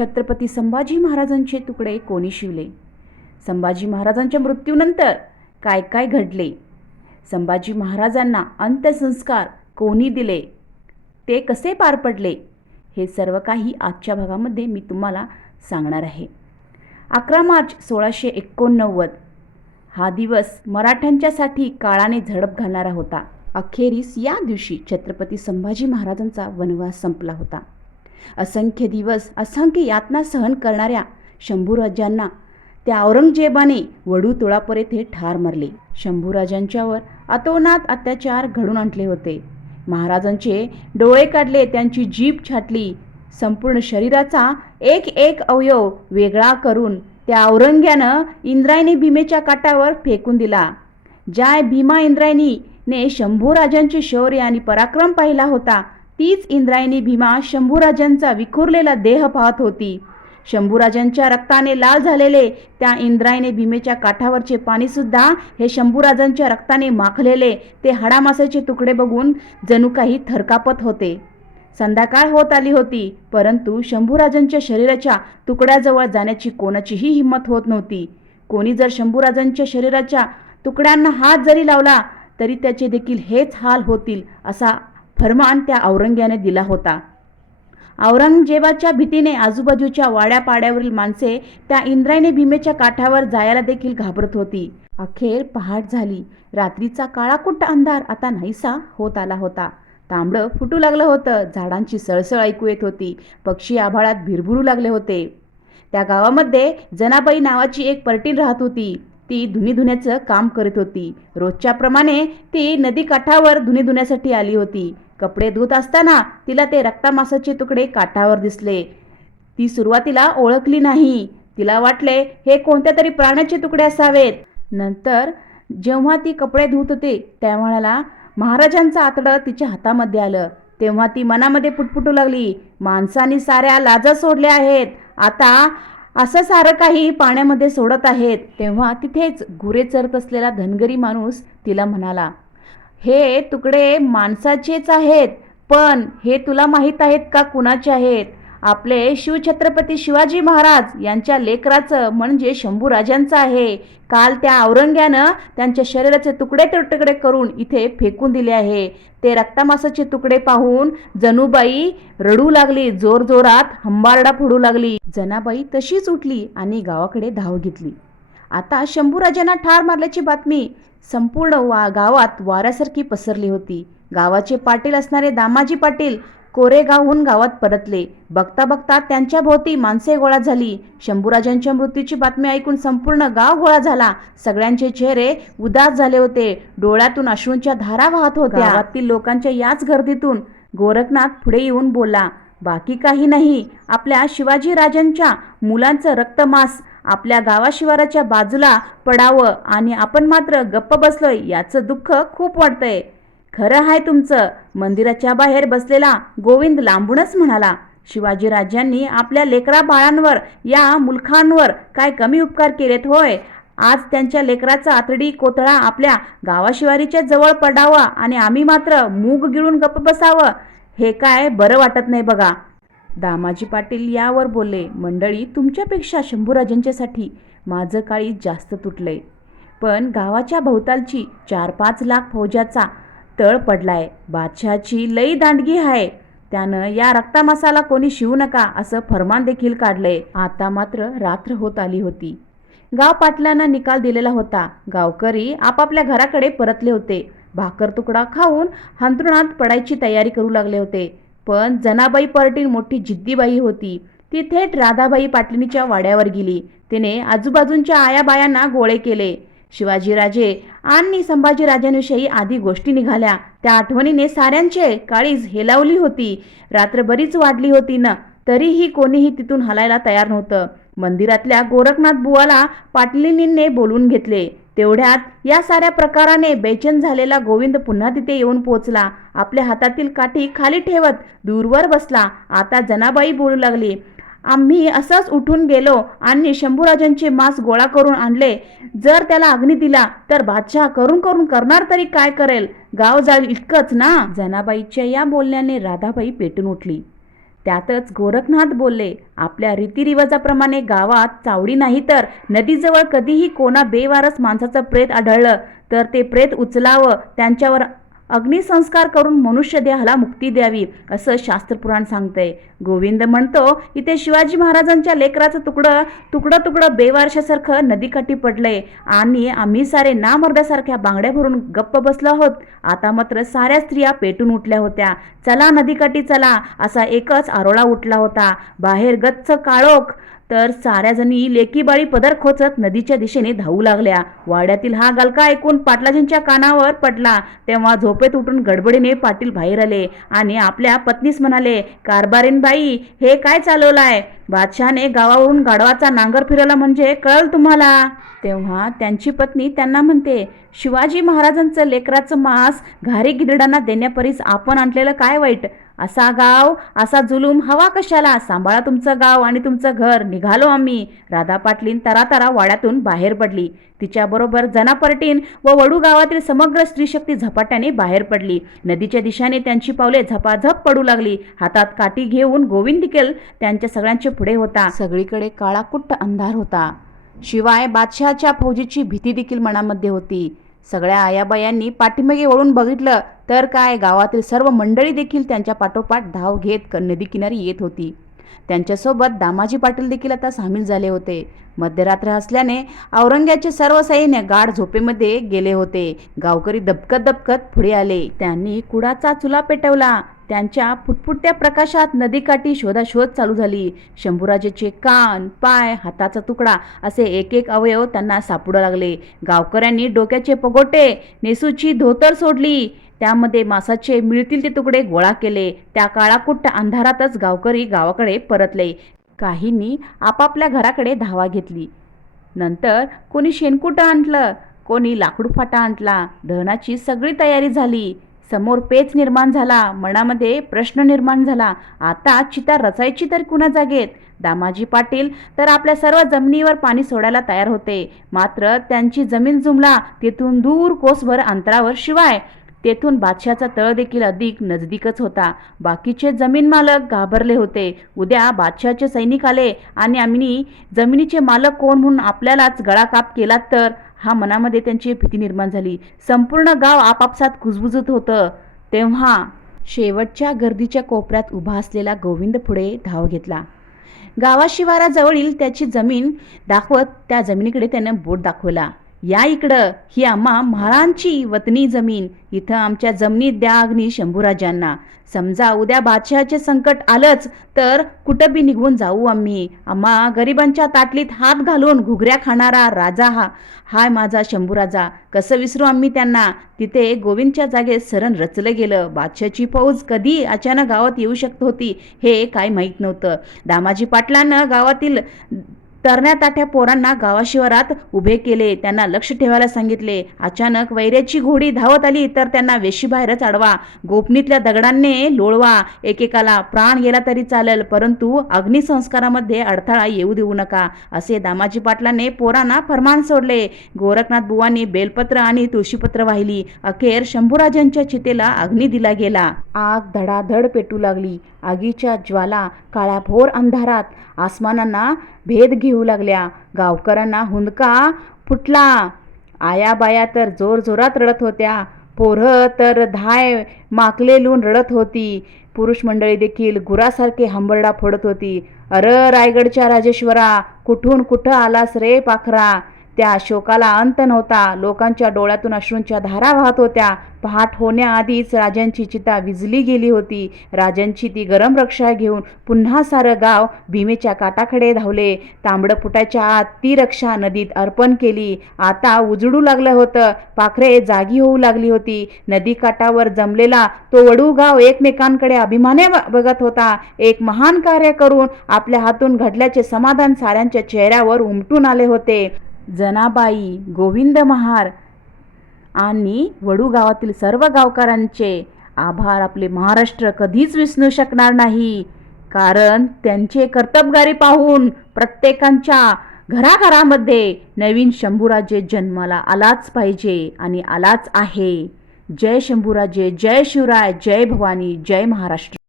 छत्रपती संभाजी महाराजांचे तुकडे कोणी शिवले? संभाजी महाराजांच्या मृत्यूनंतर काय काय घडले? संभाजी महाराजांना अंत्यसंस्कार कोणी दिले? ते कसे पार पडले? हे सर्व काही आजच्या भागामध्ये मी तुम्हाला सांगणार आहे. अकरा मार्च सोळाशे एकोणनव्वद. हा दिवस मराठ्यांच्यासाठी काळाने झडप घालणारा होता. अखेरीस या दिवशी छत्रपती संभाजी महाराजांचा वनवास संपला होता. असंख्य दिवस असंख्य यातना सहन करणाऱ्या शंभूराजांना त्या औरंगजेबाने वडू तुळापर येथे ठार मारले. शंभूराजांच्यावर अतोनात अत्याचार घडून आणले होते. महाराजांचे डोळे काढले त्यांची जीभ छाटली. संपूर्ण शरीराचा एक एक अवयव वेगळा करून त्या औरंग्यानं इंद्रायणी भीमेच्या काठावर फेकून दिला. ज्या भीमा इंद्रायणीने शंभूराजांचे शौर्य आणि पराक्रम पाहिला होता तीच इंद्रायणी भीमा शंभूराजांचा विखुरलेला देह पाहत होती. शंभूराजांच्या रक्ताने लाल झालेले त्या इंद्रायणी भीमेच्या काठावरचे पाणीसुद्धा हे शंभूराजांच्या रक्ताने माखलेले ते हाडामासाचे तुकडे बघून जणू काही थरकापत होते. संध्याकाळ होत आली होती परंतु शंभूराजांच्या शरीराच्या तुकड्याजवळ जाण्याची कोणाचीही हिंमत होत नव्हती. कोणी जर शंभूराजांच्या शरीराच्या तुकड्यांना हात जरी लावला तरी त्याचे देखील हेच हाल होतील असा फरमान त्या औरंग्याने दिला होता. औरंगजेबाच्या भीतीने आजूबाजूच्या वाड्यापाड्यावरील माणसे त्या इंद्रायणी भीमेच्या काठावर जायला देखील घाबरत होती. अखेर पहाट झाली. रात्रीचा काळाकुट्ट अंधार आता नाहीसा होत आला होता. तांबडं फुटू लागलं होतं. झाडांची सळसळ ऐकू येत होती. पक्षी आभाळात भिरभुरू लागले होते. त्या गावामध्ये जनाबाई नावाची एक पर्टीन राहत होती. ती धुनी धुण्याचं काम करत होती. रोजच्याप्रमाणे ती नदी काठावर धुनी धुण्यासाठी आली होती. कपडे धुत असताना तिला ते रक्तामासाचे तुकडे काठावर दिसले. ती सुरुवातीला ओळखली नाही. तिला वाटले हे कोणत्या तरी प्राण्याचे तुकडे असावेत? नंतर जेव्हा ती कपडे धुत होते त्यावेळेला महाराजांचं आतडं तिच्या हातामध्ये आलं. तेव्हा ती मनामध्ये पुटपुटू लागली माणसाने साऱ्या लाजा सोडल्या आहेत. आता असं सारं काही पाण्यामध्ये सोडत आहेत. तेव्हा तिथेच गुरे चरत असलेला धनगरी माणूस तिला म्हणाला हे तुकडे माणसाचेच आहेत पण हे तुला माहीत आहेत का कुणाचे आहेत? आपले शिवछत्रपती शिवाजी महाराज यांच्या लेकराचं म्हणजे शंभूराजांचं आहे. काल त्या औरंग्यानं त्यांच्या शरीराचे तुकडे तुकडे करून इथे फेकून दिले आहे. ते रक्तामासाचे तुकडे पाहून जनुबाई रडू लागली जोरजोरात हंबारडा फोडू लागली. जनाबाई तशीच उठली आणि गावाकडे धाव घेतली. आता शंभूराजांना ठार मारल्याची बातमी संपूर्ण वा गावात वाऱ्यासारखी पसरली होती. गावाचे पाटील असणारे दामाजी पाटील कोरेगावहून गावात परतले. बघता बघता त्यांच्या भोवती माणसे गोळा झाली. शंभूराजांच्या मृत्यूची बातमी ऐकून संपूर्ण गाव गोळा झाला. सगळ्यांचे चेहरे उदास झाले होते. डोळ्यातून अश्रूंच्या धारा वाहत होत्या. गावातील लोकांच्या याच गर्दीतून गोरखनाथ पुढे येऊन बोला बाकी काही नाही. आपल्या शिवाजी राजांच्या मुलांचं रक्तमास आपल्या गावाशिवाराच्या बाजूला पडावं आणि आपण मात्र गप्प बसलोय याचं दुःख खूप वाटतंय. खरं आहे तुमचं. मंदिराच्या बाहेर बसलेला गोविंद लांबूनच म्हणाला शिवाजीराजांनी आपल्या लेकरा बाळांवर या मुलखांवर काय कमी उपकार केलेत होय? आज त्यांच्या लेकराचा आतडी कोतळा आपल्या गावाशिवारीच्या जवळ पडावा आणि आम्ही मात्र मूग गिळून गप्प बसावं. हे काय बरं वाटत नाही बघा. दामाजी पाटील यावर बोलले मंडळी तुमच्यापेक्षा शंभूराजांच्यासाठी माझं काळी जास्त तुटलंय. पण गावाच्या भोवतालची चार पाच लाख फौजाचा तळ पडलाय. बादशहाची लई दांडगी आहे त्यानं या रक्तामासाला कोणी शिवू नका असं फरमान देखील काढलंय. आता मात्र रात्र होत आली होती. गाव पाटलांना निकाल दिलेला होता. गावकरी आपापल्या घराकडे परतले होते. भाकर तुकडा खाऊन हंतरुणात पडायची तयारी करू लागले होते. पण जनाबाई पर्टीन मोठी जिद्दीबाई होती. ती थेट राधाबाई पाटलिनीच्या वाड्यावर गेली. तिने आजूबाजूंच्या आयाबायांना गोळे केले. शिवाजीराजे आणि संभाजीराजांविषयी आधी गोष्टी निघाल्या. त्या आठवणीने साऱ्यांचे काळीज हेलावली होती. रात्र बरीच वाढली होती ना तरीही कोणीही तिथून हलायला तयार नव्हतं. मंदिरातल्या गोरखनाथ बुवाला पाटलिनींनी बोलून घेतले. तेवढ्यात या साऱ्या प्रकाराने बेचैन झालेला गोविंद पुन्हा तिथे येऊन पोचला आपल्या हातातील काठी खाली ठेवत दूरवर बसला. आता जनाबाई बोलू लागली आम्ही असंच उठून गेलो आणि शंभूराजांचे मांस गोळा करून आणले. जर त्याला अग्नी दिला तर बादशाह करून करून करणार तरी काय करेल? गाव जाईल इतकंच ना? जनाबाईच्या या बोलण्याने राधाबाई पेटून उठली. त्यातच गोरखनाथ बोलले आपल्या रीतिरिवाजाप्रमाणे गावात चावडी नाही तर नदीजवळ कधीही कोणा बेवारस माणसाचं प्रेत आढळलं तर ते प्रेत उचलावं त्यांच्यावर अग्निसंस्कार करून मनुष्य देहाला मुक्ती द्यावी असं शास्त्रपुराण सांगतंय. गोविंद म्हणतो इथे शिवाजी महाराजांच्या लेकराचं तुकडं तुकडं तुकडं बेवारशासारखं नदीकाठी पडलंय. आणि आम्ही सारे नामर्दासारख्या बांगड्या भरून गप्प बसलो आहोत. आता मात्र साऱ्या स्त्रिया पेटून उठल्या होत्या. चला नदीकाठी चला असा एकच आरोळा उठला होता. बाहेर गच्च काळोख. तर साऱ्या जणी लेकीबाळी पदर खोचत नदीच्या दिशेने धावू लागल्या. वाड्यातील हा गलका ऐकून पाटलाजींच्या कानावर पडला. तेव्हा झोपेत उठून गडबडीने पाटील बाहेर आले आणि आपल्या पत्नीस म्हणाले कारभारीन बाई हे काय चालवलाय? बादशहाने गावावरून गाढवाचा नांगर फिरवला म्हणजे कळल तुम्हाला? तेव्हा त्यांची पत्नी त्यांना म्हणते शिवाजी महाराजांचं लेकराचं मांस घारी गिधडांना देण्यापरीस आपण आणलेलं काय वाईट? असा गाव असा जुलूम हवा कशाला? सांभाळा तुमचं गाव आणि तुमचं घर. निघालो आम्ही. राधा पाटलीन तरातरा वाड्यातून बाहेर पडली. तिच्याबरोबर जनापर्टीन व वडू गावातील समग्र स्त्रीशक्ती झपाट्याने बाहेर पडली. नदीच्या दिशेने त्यांची पावले झपाझप पडू लागली. हातात काठी घेऊन गोविंद देखील त्यांच्या सगळ्यांच्या पुढे होता. सगळीकडे काळाकुट्ट अंधार होता. शिवाय बादशहाच्या फौजीची भीती देखील मनामध्ये होती. सगळ्या आयाबायांनी पाठीमागे वळून बघितलं तर काय गावातील सर्व मंडळी देखील त्यांच्या पाठोपाठ धाव घेत नदीकिनारी येत होती. त्यांच्यासोबत दामाजी पाटील देखील आता सामील झाले होते. मध्यरात्र असल्याने औरंग्याचे सर्व सैन्य गाढ झोपेमध्ये गेले होते. गावकरी दबकत दबकत पुढे आले. त्यांनी कुडाचा चुला पेटवला. त्यांच्या फुटफुटत्या प्रकाशात नदीकाठी शोधाशोध चालू झाली. शंभूराजेचे कान पाय हाताचा तुकडा असे एक एक अवयव त्यांना सापडू लागले. गावकऱ्यांनी डोक्याचे पगोटे नेसूची धोतर सोडली. त्यामध्ये मासाचे मिळतील ते तुकडे गोळा केले. त्या काळाकुट्ट अंधारातच गावकरी गावाकडे परतले. काहींनी आपापल्या घराकडे धावा घेतली. नंतर कोणी शेणकुटं आणलं कोणी लाकूड फाटा आणला. दहनाची सगळी तयारी झाली. समोर पेच निर्माण झाला मनामध्ये प्रश्न निर्माण झाला. आता चिता रचायची तर कुणा जागेत? दामाजी पाटील तर आपल्या सर्व जमिनीवर पाणी सोडायला तयार होते. मात्र त्यांची जमीन जुमला तेथून दूर कोसभर अंतरावर शिवाय तेथून बादशाचा तळ देखील अधिक नजदीकच होता. बाकीचे जमीन मालक घाबरले होते. उद्या बादशाचे सैनिक आले आणि आम्ही जमिनीचे मालक कोण म्हणून आपल्यालाच गळाकाप केला तर? हा मनामध्ये त्यांची भीती निर्माण झाली. संपूर्ण गाव आपापसात कुजबुजत होतं. तेव्हा शेवटच्या गर्दीच्या कोपऱ्यात उभा असलेला गोविंद पुढे धाव घेतला. गावाशिवाराजवळील त्याची जमीन दाखवत त्या जमिनीकडे त्यानं बोट दाखवला. या इकडं ही आम्हा म्हाळांची वतनी जमीन. इथं आमच्या जमिनीत द्या अग्नी शंभूराजांना. समजा उद्या बादशहाचे संकट आलंच तर कुठं बी निघून जाऊ आम्ही. आम्हा गरिबांच्या ताटलीत हात घालून घुगऱ्या खाणारा राजा हा. हाय माझा शंभूराजा कसं विसरू आम्ही त्यांना? तिथे गोविंदच्या जागेत सरण रचलं गेलं. बादशाची फौज कधी अचानक गावात येऊ शकत होती हे काय माहीत नव्हतं. दामाजी पाटलांना गावातील तरण्या ताठ्या पोरांना गावाशिवारात उभे केले. त्यांना लक्ष ठेवायला सांगितले. अचानक वैऱ्याची घोडी धावत आली तर त्यांना वेशीबाहेरच अडवा गोपनीतल्या दगडांनी लोळवा. एकेकाला प्राण गेला तरी चालेल परंतु अग्निसंस्कारामध्ये अडथळा येऊ देऊ नका असे दामाजी पाटलाने पोरांना फरमान सोडले. गोरखनाथ बुवांनी बेलपत्र आणि तुळशीपत्र वाहिली. अखेर शंभूराजांच्या चितेला अग्नी दिला गेला. आग धडाधड पेटू लागली. आगीच्या ज्वाला काळ्याभोर अंधारात. आसमानांना भेद घेऊ लागल्या. गावकऱ्यांना हुंदका फुटला. आया बाया तर जोरजोरात रडत होत्या. पोरं तर धाय माकलेलून रडत होती. पुरुष मंडळी देखील गुरासारखे हंबरडा फोडत होती. अर रायगडच्या राजेश्वरा कुठून कुठं आलास रे पाखरा? त्या शोकाला अंत नव्हता. लोकांच्या डोळ्यातून अश्रूंच्या धारा वाहत होत्या. पहाट होण्याआधीच राजांची चिता विजली गेली होती. राजांची ती गरम रक्षा घेऊन पुन्हा सारं गाव भीमेच्या काटाकडे धावले. तांबडं फुटाच्या आत ती रक्षा नदीत अर्पण केली. आता उजडू लागलं होतं. पाखरे जागी होऊ लागली होती. नदी काठावर जमलेला तो वडू गाव एकमेकांकडे अभिमाने बघत होता. एक महान कार्य करून आपल्या हातून घडल्याचे समाधान साऱ्यांच्या चेहऱ्यावर उमटून आले होते. जनाबाई गोविंद महार आणि वडू गावातील सर्व गावकऱ्यांचे आभार. आपले महाराष्ट्र कधीच विसरू शकणार नाही. कारण त्यांचे कर्तबगारी पाहून प्रत्येकांच्या घराघरामध्ये नवीन शंभूराजे जन्माला आलाच पाहिजे आणि आलाच आहे. जय शंभूराजे जय शिवराय जय भवानी जय महाराष्ट्र.